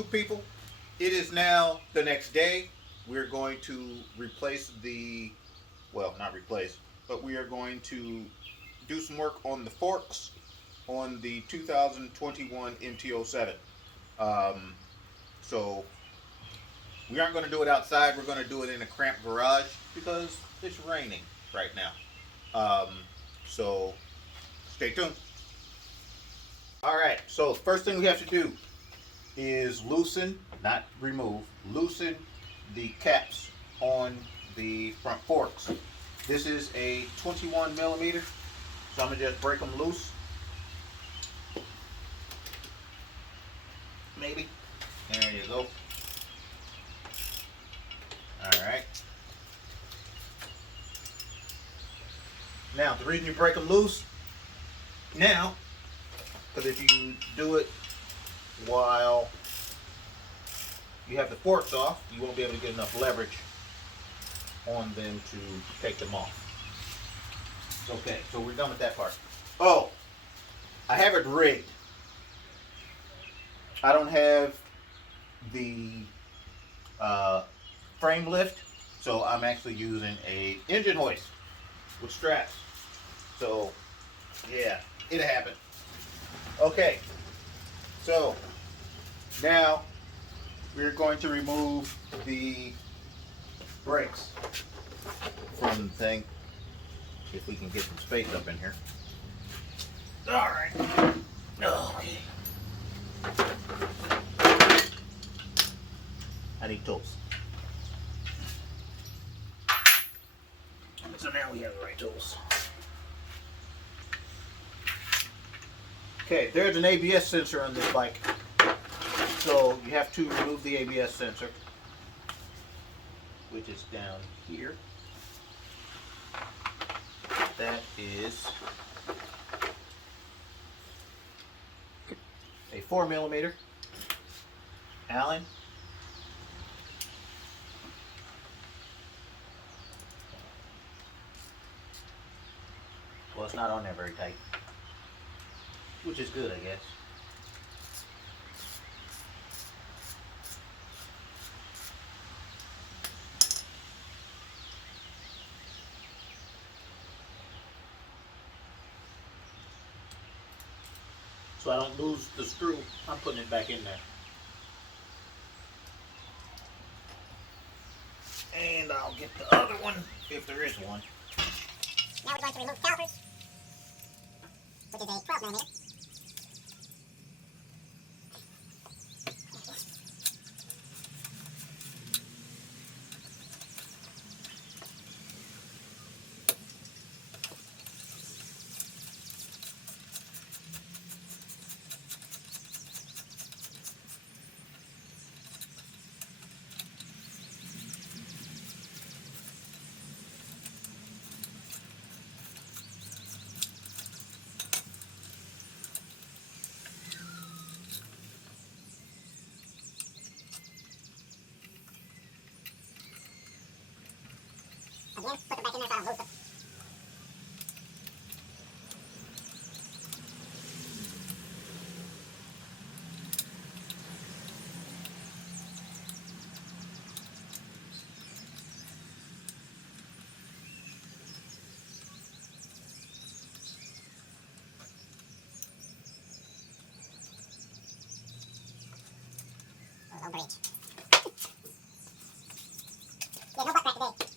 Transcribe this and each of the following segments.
YouTube people, it is now the next day. We're going to replace the, well, not replace, but we are going to do some work on the forks on the 2021 MT-07. So we aren't going to do it outside. We're going to do it in a cramped garage because it's raining right now. So stay tuned. All right, so first thing we have to do is loosen, not remove, loosen the caps on the front forks. This is a 21 millimeter, so I'm gonna just break them loose. Maybe. There you go. All right. Now, the reason you break them loose now, because if you do it while you have the forks off, you won't be able to get enough leverage on them to take them off. Okay, so we're done with that part. Oh, I have it rigged. I don't have the frame lift, so I'm actually using a engine hoist with straps. So, yeah, it happened. Okay, so now we're going to remove the brakes from the thing. If we can get some space up in here. All right. Okay. I need tools. So now we have the right tools. Okay, there's an ABS sensor on this bike. So you have to remove the ABS sensor, which is down here. That is a 4 millimeter Allen. Well, it's not on there very tight, which is good, I guess. So I don't lose the screw, I'm putting it back in there. And I'll get the other one, if there is one. Now we're going to remove calipers, which is a 12 millimeter. Again, put it back in there so I don't lose it. No bridge. Yeah, no butt crack today.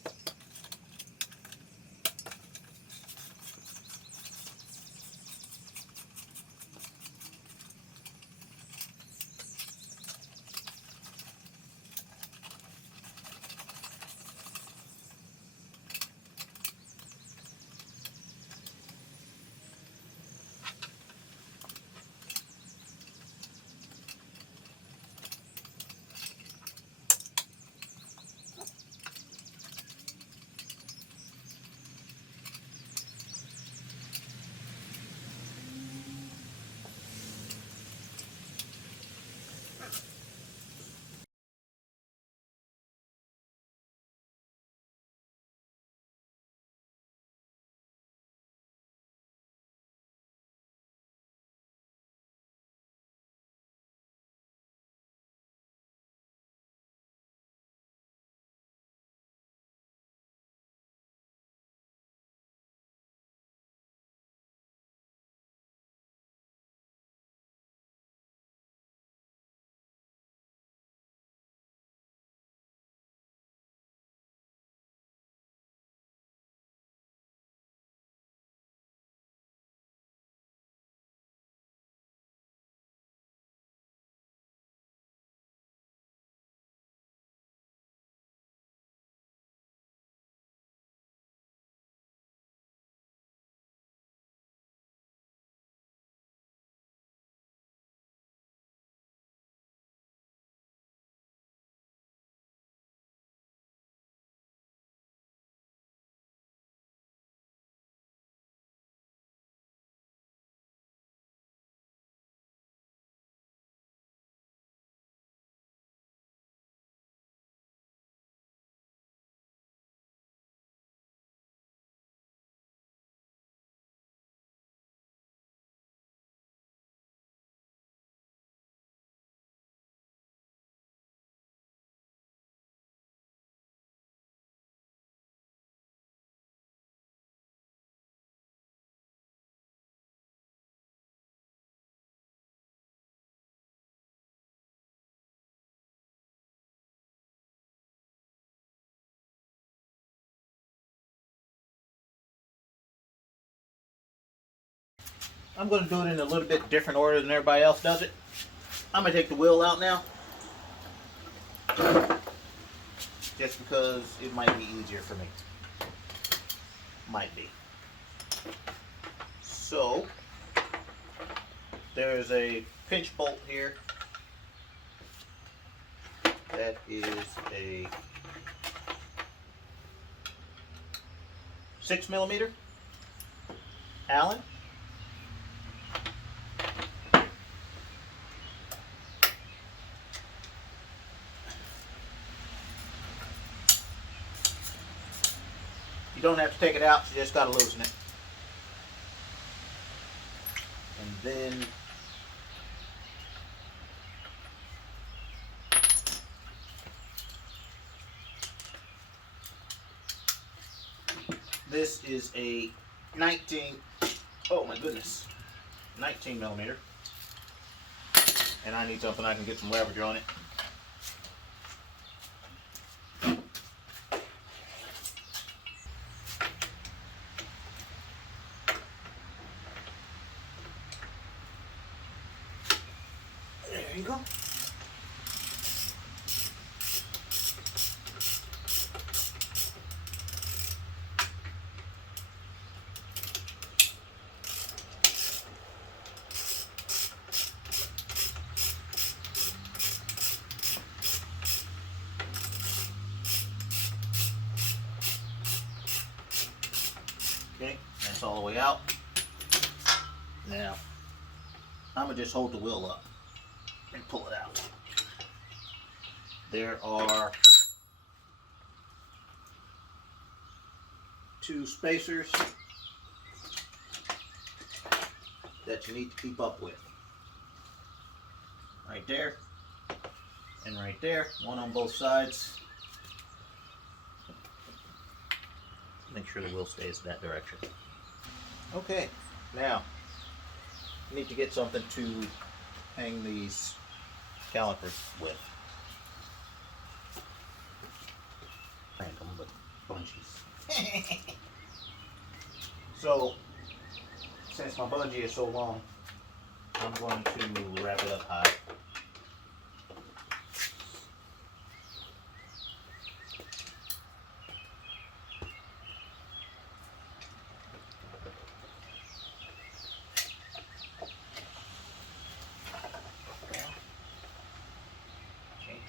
I'm going to do it in a little bit different order than everybody else does it. I'm going to take the wheel out now. Just because it might be easier for me. Might be. So, there's a pinch bolt here. That is a 6mm Allen. You don't have to take it out, you just got to loosen it. And then this is a 19 millimeter. And I need something I can get some leverage on it. There you go. Okay, that's all the way out. Now, I'm going to just hold the wheel up and pull it out. There are 2 spacers that you need to keep up with. Right there and right there, one on both sides. Make sure the wheel stays that direction. Okay, now you need to get something to hang these calipers with. Random, but bungees. So, since my bungee is so long, I'm going to wrap it up high.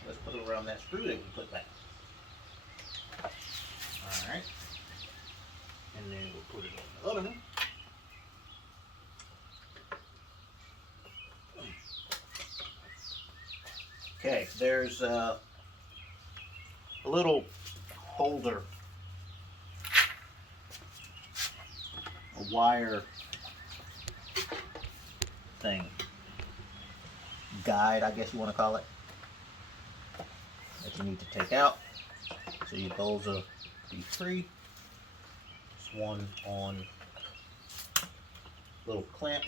Let's put it around that screw that we put back. Alright. And then we'll put it on the other one. Okay, there's a little holder, a wire thing, guide, I guess you want to call it, that you need to take out. So those will be free. There's one on little clamp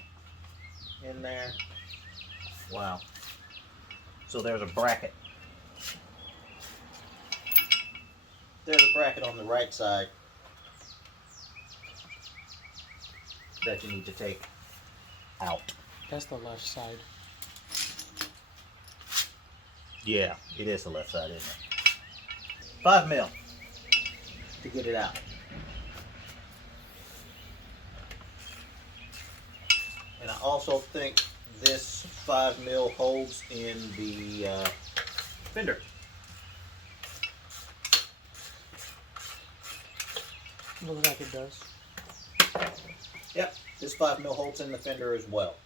in there. Wow. So there's a bracket. There's a bracket on the right side that you need to take out. That's the left side. Yeah, it is the left side, isn't it? 5 mil to get it out. And I also think this 5 mil holds in the fender. Looks like it does. Yep, this 5 mil holds in the fender as well.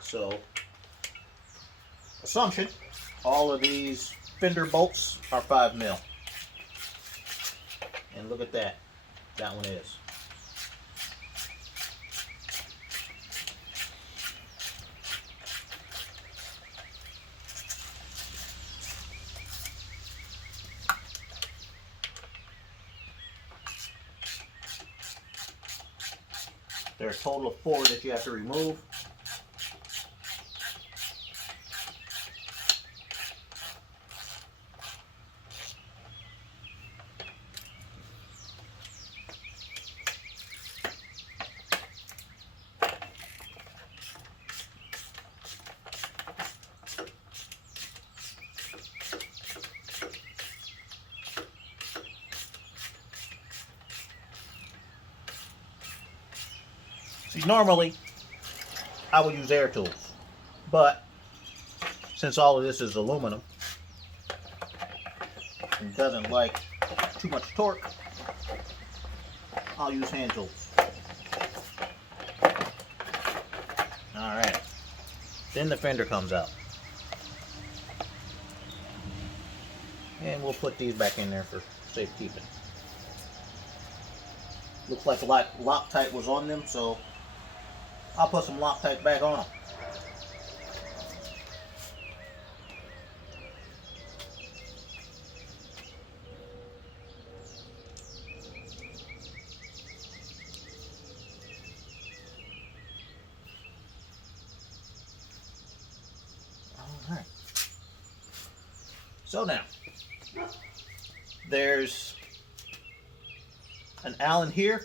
So, assumption, all of these fender bolts are 5 mil. And look at that, that one is. There's a total of 4 that you have to remove. Normally, I would use air tools, but since all of this is aluminum and doesn't like too much torque, I'll use hand tools. Alright, then the fender comes out. And we'll put these back in there for safekeeping. Looks like a lot Loctite was on them, so I'll put some Loctite back on them. Alright. So now, there's an Allen here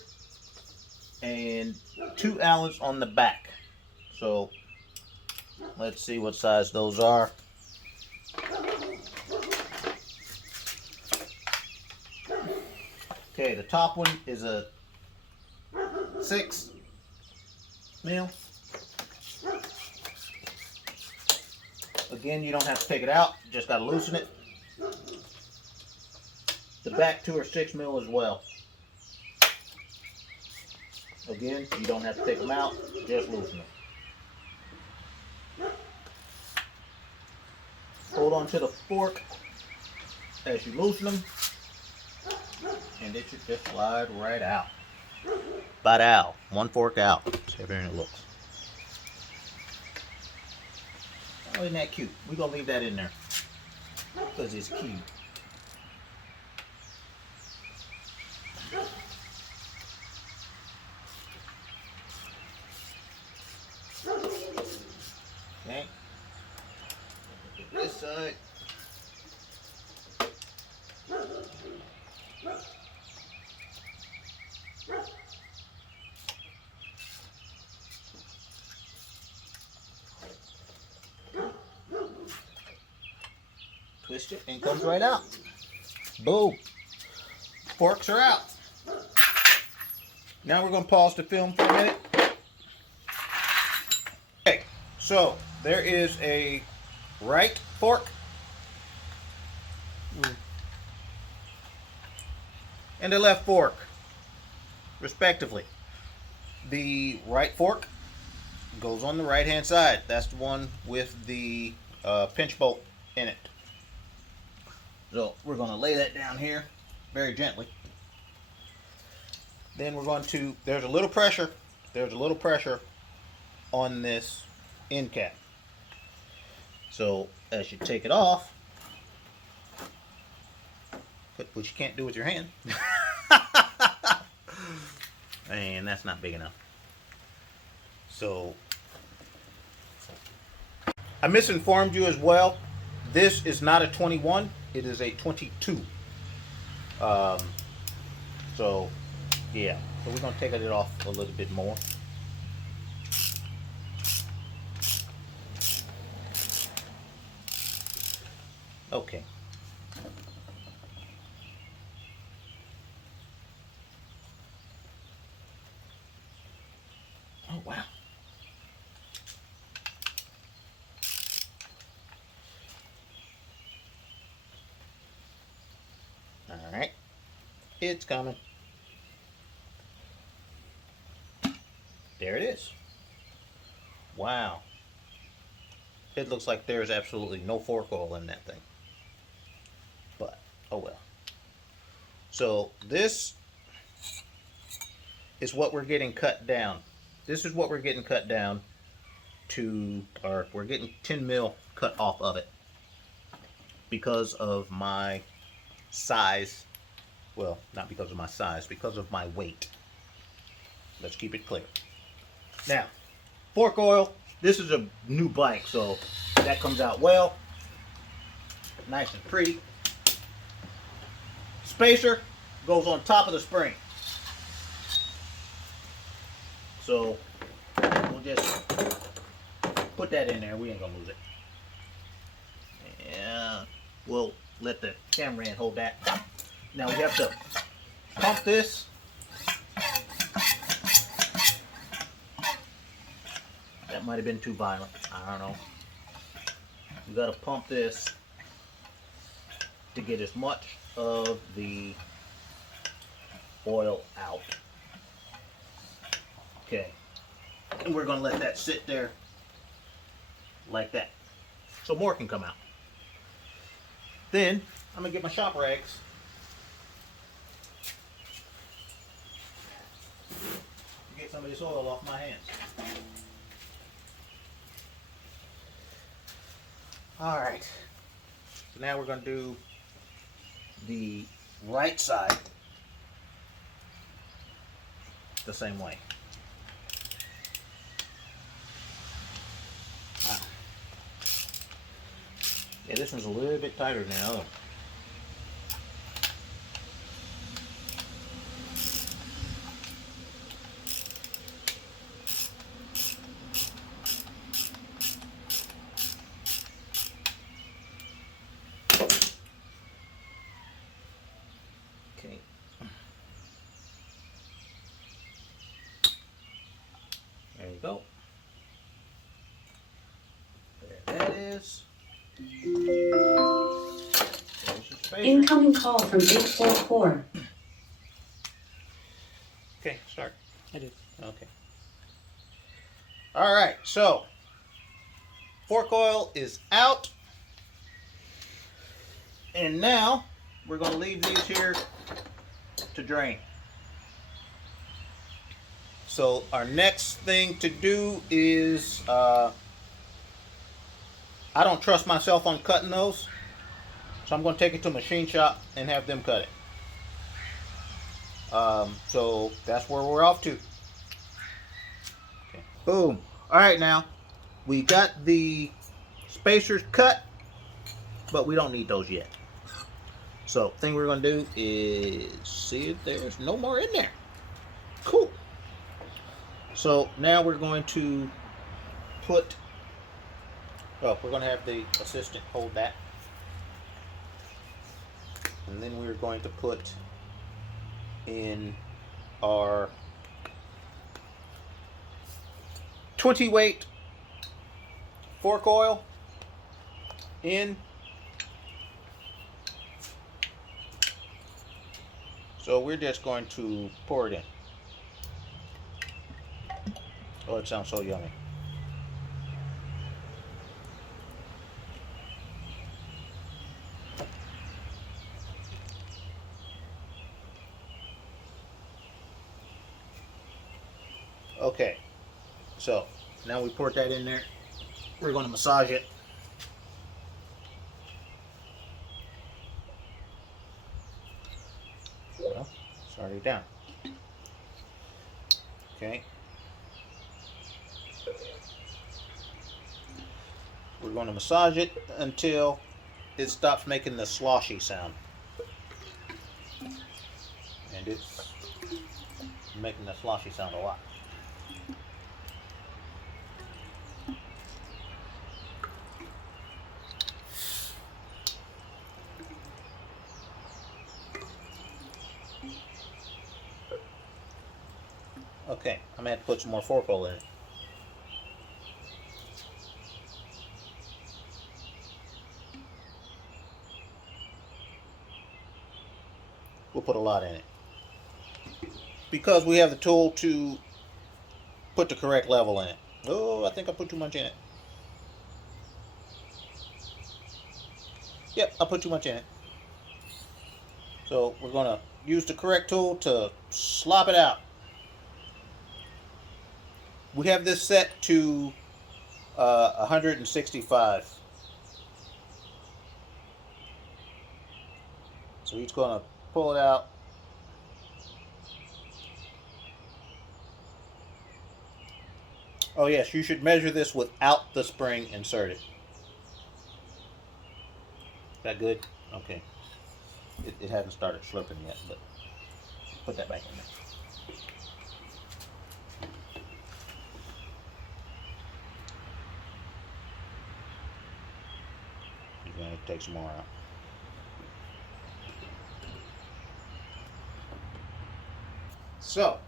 and 2 Allens on the back. So let's see what size those are. Okay, the top one is a 6 mil. Again, you don't have to take it out, you just gotta loosen it. The back 2 are 6 mil as well. Again, you don't have to take them out, just loosen them. Hold on to the fork as you loosen them, and it should just slide right out. About out, 1 fork out. See how it looks. Oh, isn't that cute? We're gonna leave that in there because it's cute. Okay. This side. Twist it and it comes right out. Boom. Forks are out. Now we're going to pause the film for a minute. Okay, so there is a right fork and a left fork, respectively. The right fork goes on the right hand side. That's the one with the pinch bolt in it. So we're going to lay that down here very gently. Then we're going to, there's a little pressure on this end cap. So as you take it off, which you can't do with your hand, and that's not big enough. So I misinformed you as well. This is not a 21, it is a 22. So yeah, so we're going to take it off a little bit more. Okay. Oh, wow. All right. It's coming. There it is. Wow. It looks like there's absolutely no fork oil in that thing. But, oh well. So this is what we're getting cut down. This is what we're getting cut down to, or we're getting 10 mil cut off of it because of my size. Well, not because of my size, because of my weight. Let's keep it clear. Now, fork oil, this is a new bike, so that comes out well. Nice and pretty. Spacer goes on top of the spring. So we'll just put that in there. We ain't gonna lose it. Yeah, we'll let the cameraman hold that. Now we have to pump this That might have been too violent. I don't know. You got to pump this to get as much of the oil out. Okay. And we're going to let that sit there like that, so more can come out. Then I'm going to get my shop rags. Get some of this oil off my hands. Alright, so now we're going to do the right side the same way. Yeah, this one's a little bit tighter than the other one. Okay. There you go. There that is. Incoming call from 844. Okay, start. I did. Okay. All right, so fork oil is out. And now we're going to leave these here to drain. So our next thing to do is, I don't trust myself on cutting those. So I'm going to take it to a machine shop and have them cut it. So that's where we're off to. Okay. Boom. All right, now we got the spacers cut, but we don't need those yet. So thing we're going to do is see if there's no more in there. Cool. So now we're going to put, we're going to have the assistant hold that. And then we're going to put in our 20 weight fork oil in. So we're just going to pour it in. Oh, it sounds so yummy. Okay, so now we poured that in there. We're going to massage it. Well, it's already down. Okay. We're going to massage it until it stops making the sloshy sound. And it's making the sloshy sound a lot. Okay, I'm going to have to put some more fork oil in it. We'll put a lot in it, because we have the tool to put the correct level in it. Oh, I think I put too much in it. Yep, I put too much in it. So we're going to use the correct tool to slop it out. We have this set to 165. So he's going to pull it out. Oh yes, you should measure this without the spring inserted. Is that good? Okay. It hasn't started slurping yet, but put that back in there. You're going to take some more out. So,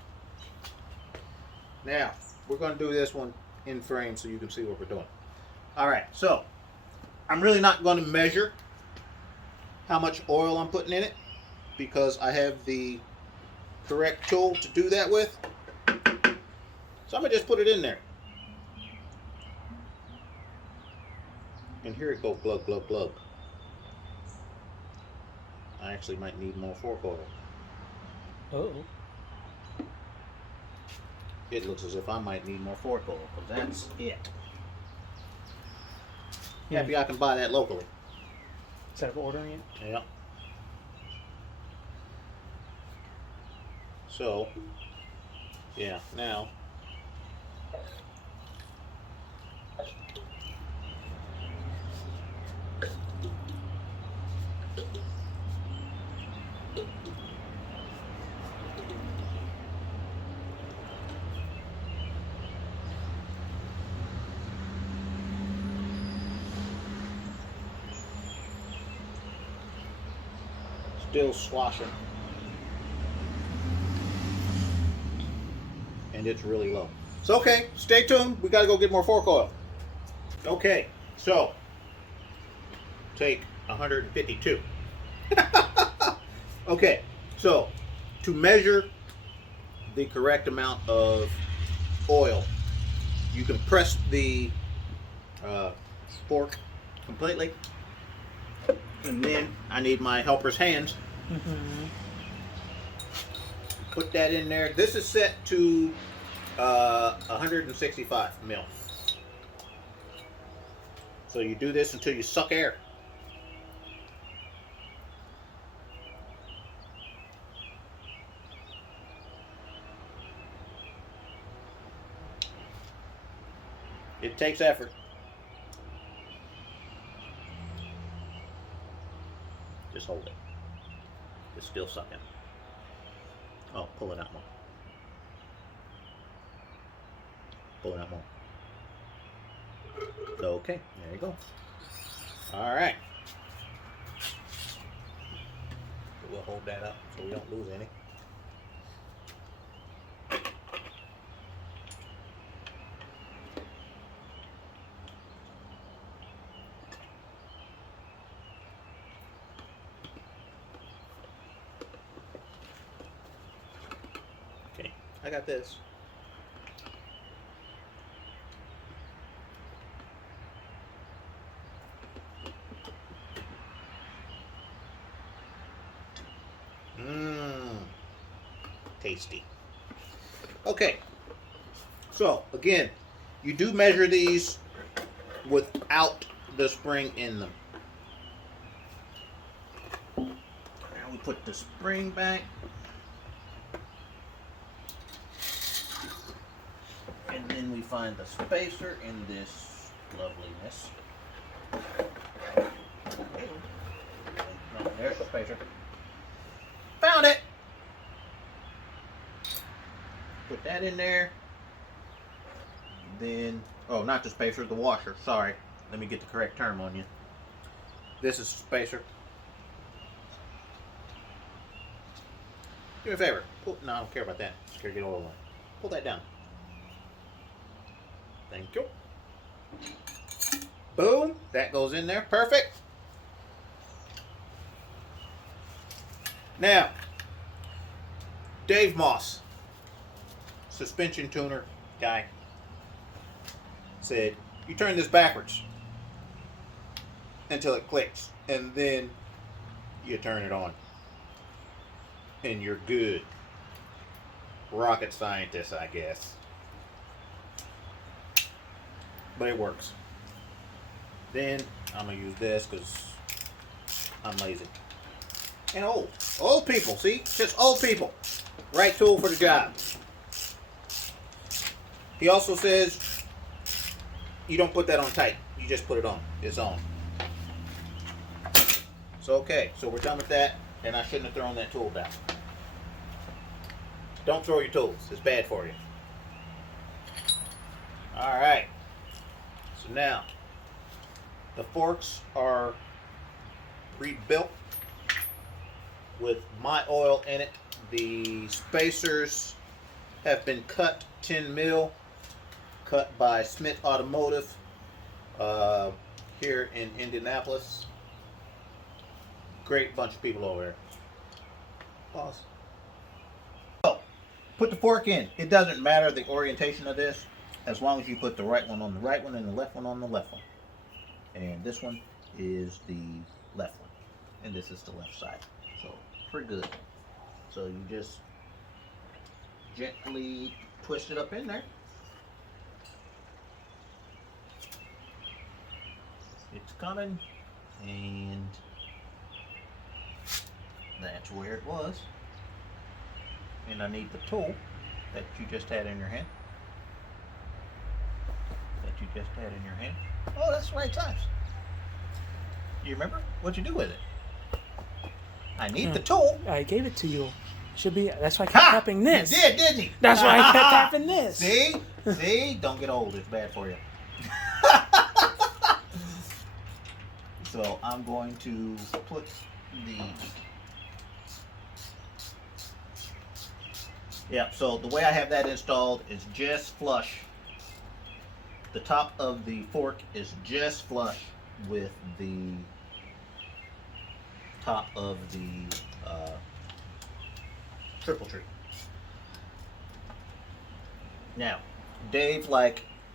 now we're going to do this one in frame so you can see what we're doing. All right, so I'm really not going to measure how much oil I'm putting in it because I have the correct tool to do that with. So I'm gonna just put it in there. And here it goes, glug, glug, glug. I actually might need more fork oil. Uh-oh. It looks as if I might need more fork oil, because that's it. Happy I can buy that locally. Instead of ordering it? Yeah. So, yeah, now. Still swashing. And it's really low. So okay, stay tuned. We gotta go get more fork oil. Okay, so take 152. Okay, so to measure the correct amount of oil, you can press the fork completely, and then I need my helper's hands. Put that in there. This is set to 165 mil. So you do this until you suck air. It takes effort. Just hold it. It's still sucking. Oh, pull it out more. Pull it out more. Okay, there you go. All right. We'll hold that up so we don't lose any. Okay, I got this. Tasty. Okay, so again, you do measure these without the spring in them. Now we put the spring back, and then we find the spacer in this loveliness. No, there's the spacer. Found it! Put that in there. Then, oh, not the spacer, the washer. Sorry. Let me get the correct term on you. This is the spacer. Do me a favor. No, I don't care about that. Just care to get oil on it. Pull that down. Thank you. Boom. That goes in there. Perfect. Now, Dave Moss, suspension tuner guy, said, you turn this backwards until it clicks, and then you turn it on, and you're good. Rocket scientist, I guess. But it works. Then I'm going to use this because I'm lazy. And old people, see? Just old people. Right tool for the job. He also says you don't put that on tight. You just put it on. It's on. So okay, so we're done with that, and I shouldn't have thrown that tool down. Don't throw your tools. It's bad for you. Alright. So now, the forks are rebuilt with my oil in it. The spacers have been cut 10 mil. cut by Smith Automotive here in Indianapolis. Great bunch of people over there. Awesome. So, put the fork in. It doesn't matter the orientation of this, as long as you put the right one on the right one and the left one on the left one. And this one is the left one, and this is the left side. So, pretty good. So you just gently twist it up in there. It's coming, and that's where it was. And I need the tool that you just had in your hand. Oh, that's the right size. Do you remember what you do with it? I need the tool. I gave it to you. Should be. That's why I kept tapping this. You did, didn't you? That's why I kept tapping this. See? See? Don't get old. It's bad for you. So I'm going to put the... Yeah, so the way I have that installed is just flush. The top of the fork is just flush with the top of the triple tree. Now, Dave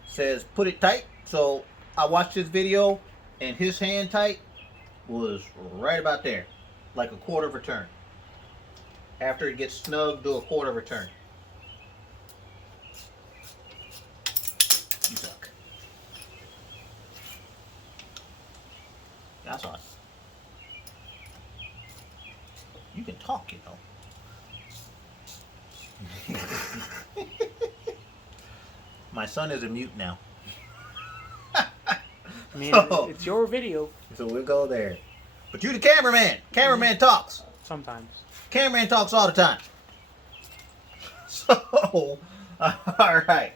says put it tight. So I watched his video and his hand tight was right about there, like a quarter of a turn. After it gets snug, do a quarter of a turn. You suck. That's on. You can talk, you know. My son is a mute now. I mean, it's your video. So we'll go there. But you the cameraman. Cameraman talks. Sometimes. Cameraman talks all the time. So, alright.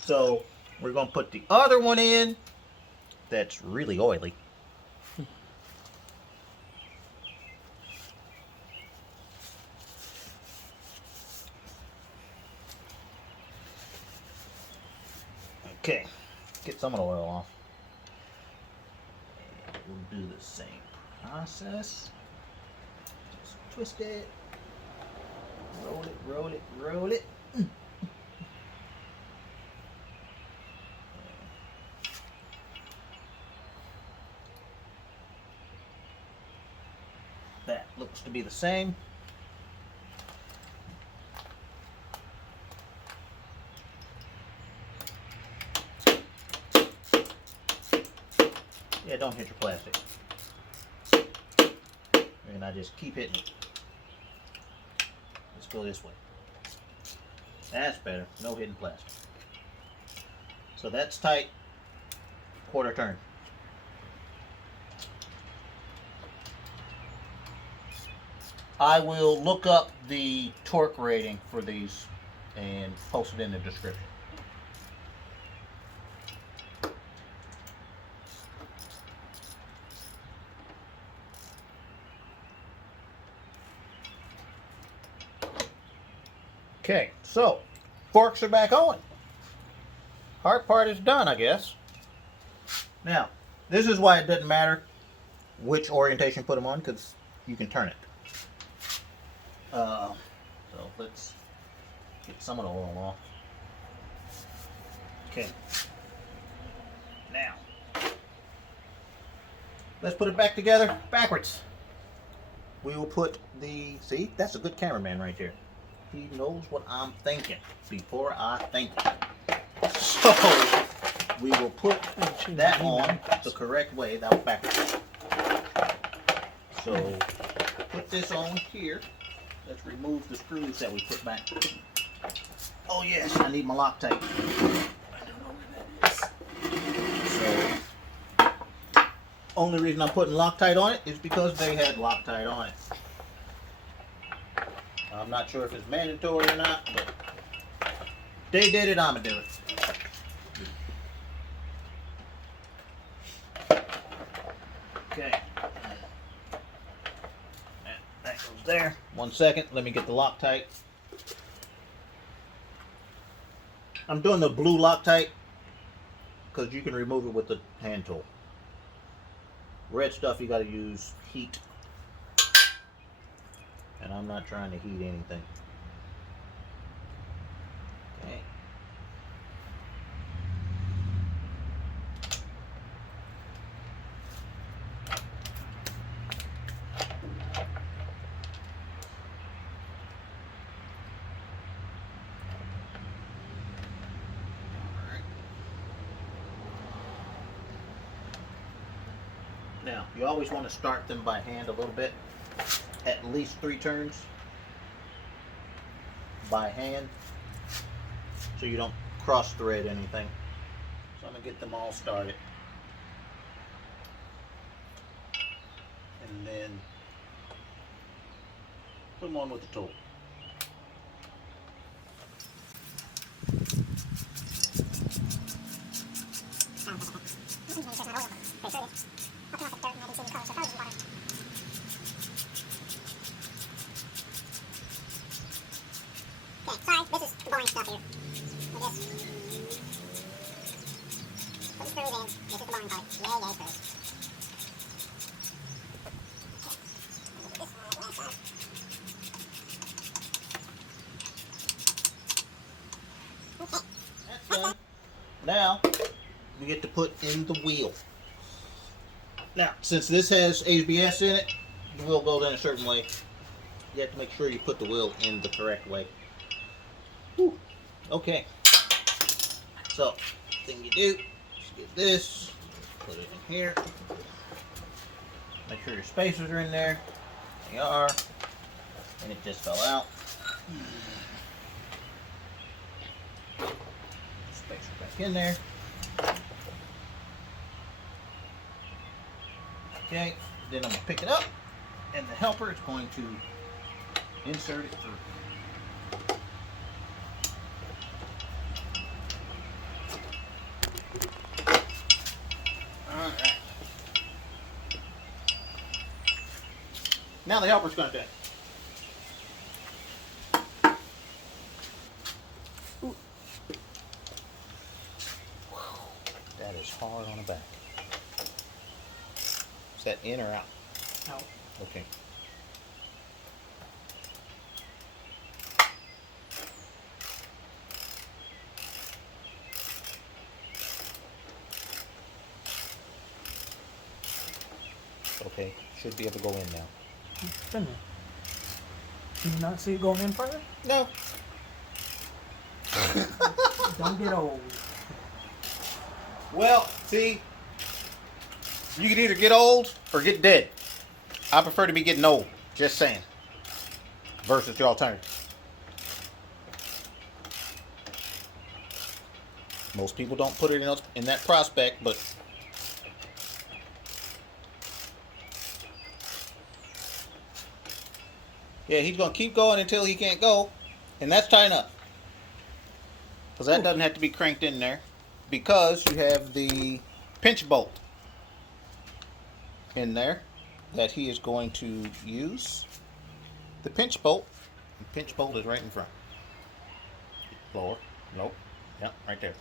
So, we're going to put the other one in that's really oily. Okay. Get some of the oil off. And we'll do the same process. Just twist it. Roll it, roll it, roll it. That looks to be the same. Yeah, don't hit your plastic. And I just keep hitting it. Let's go this way. That's better. No hidden plastic. So that's tight. Quarter turn. I will look up the torque rating for these and post it in the description. Okay, so forks are back on. Hard part is done, I guess. Now, this is why it doesn't matter which orientation you put them on, because you can turn it. So let's get some of the oil off. Okay. Now, let's put it back together backwards. We will put the, see, that's a good cameraman right there. He knows what I'm thinking before I think it. So, we will put that on the correct way. That was backwards. So, put this on here. Let's remove the screws that we put back. Oh yes, I need my Loctite. I don't know where that is. So, only reason I'm putting Loctite on it is because they had Loctite on it. I'm not sure if it's mandatory or not, but they did it, I'ma do it. Okay. That goes there. 1 second, let me get the Loctite. I'm doing the blue Loctite because you can remove it with the hand tool. Red stuff you got to use heat, and I'm not trying to heat anything. Okay. Now, you always want to start them by hand a little bit, at least 3 turns by hand, so you don't cross thread anything. So I'm going to get them all started. And then put them on with the tool. Okay, sorry, this is boring stuff here. We'll just put the screws in. This is the boring part. Yay, yay, screws. This one on the left side. Okay. That's done. Now, we get to put in the wheel. Now, since this has ABS in it, the wheel goes in a certain way. You have to make sure you put the wheel in the correct way. Whew. Okay. So, thing you do is get this, put it in here. Make sure your spacers are in there. They are. And it just fell out. Spacer back in there. Okay, then I'm going to pick it up, and the helper is going to insert it through. Alright. Now the helper's going to do it. That is hard on the back. Is that in or out? Out. Okay. Okay, should be able to go in now. It's in there. Do you not see it going in further? No. Don't get old. Well, see, you can either get old or get dead. I prefer to be getting old, just saying, versus the alternative. Most people don't put it in that prospect, but yeah, he's going to keep going until he can't go, and that's tight enough. Because that doesn't have to be cranked in there, because you have the pinch bolt in there that he is going to use. The pinch bolt is right in front. Lower. Nope. Yep, right there.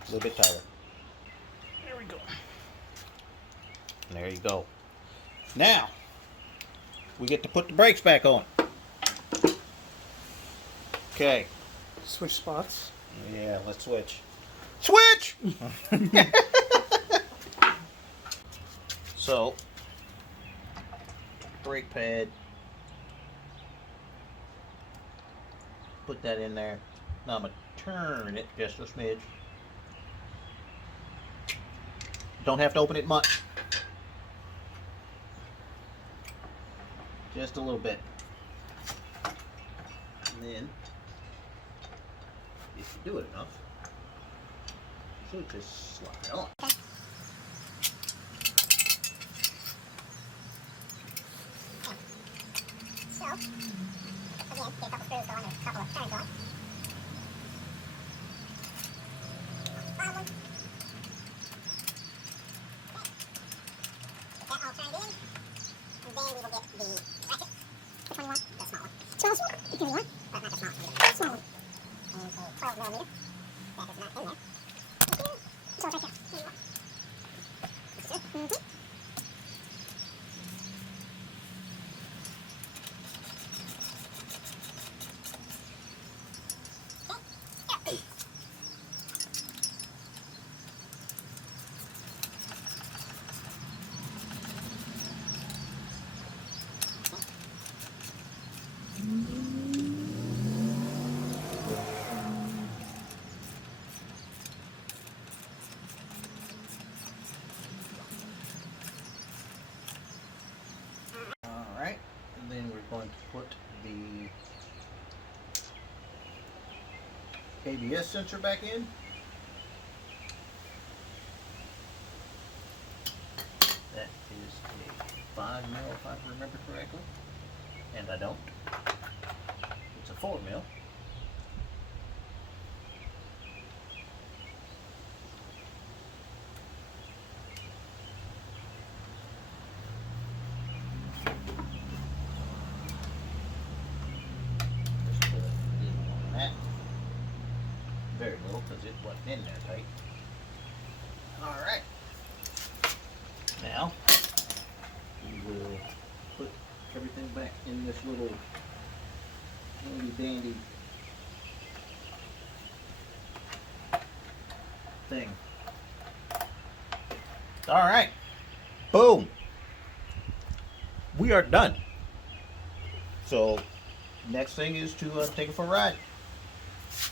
A little bit tighter. There we go. And there you go. Now, we get to put the brakes back on. Okay. Switch spots. Yeah, let's switch. Switch! So, brake pad. Put that in there. Now I'm going to turn it just a smidge. Don't have to open it much. Just a little bit. And then, if you do it enough, it should just slide on. So, again, get a couple screws going, a couple of turns going. Bottom one. 12 if you want, but not the small. Small. And say 12 millimeter. That is not in there. So it's right here. Mm-hmm. Alright, and then we're going to put the ABS sensor back in. That is a 5 mil if I remember correctly. And I don't. It's a 4 mil. Just put a little on that. Very little because it wasn't in there tight. Alright. Now we will put everything back in this little handy dandy thing. Alright. Boom. We are done. So next thing is to take it for a ride.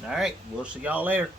Alright, we'll see y'all later.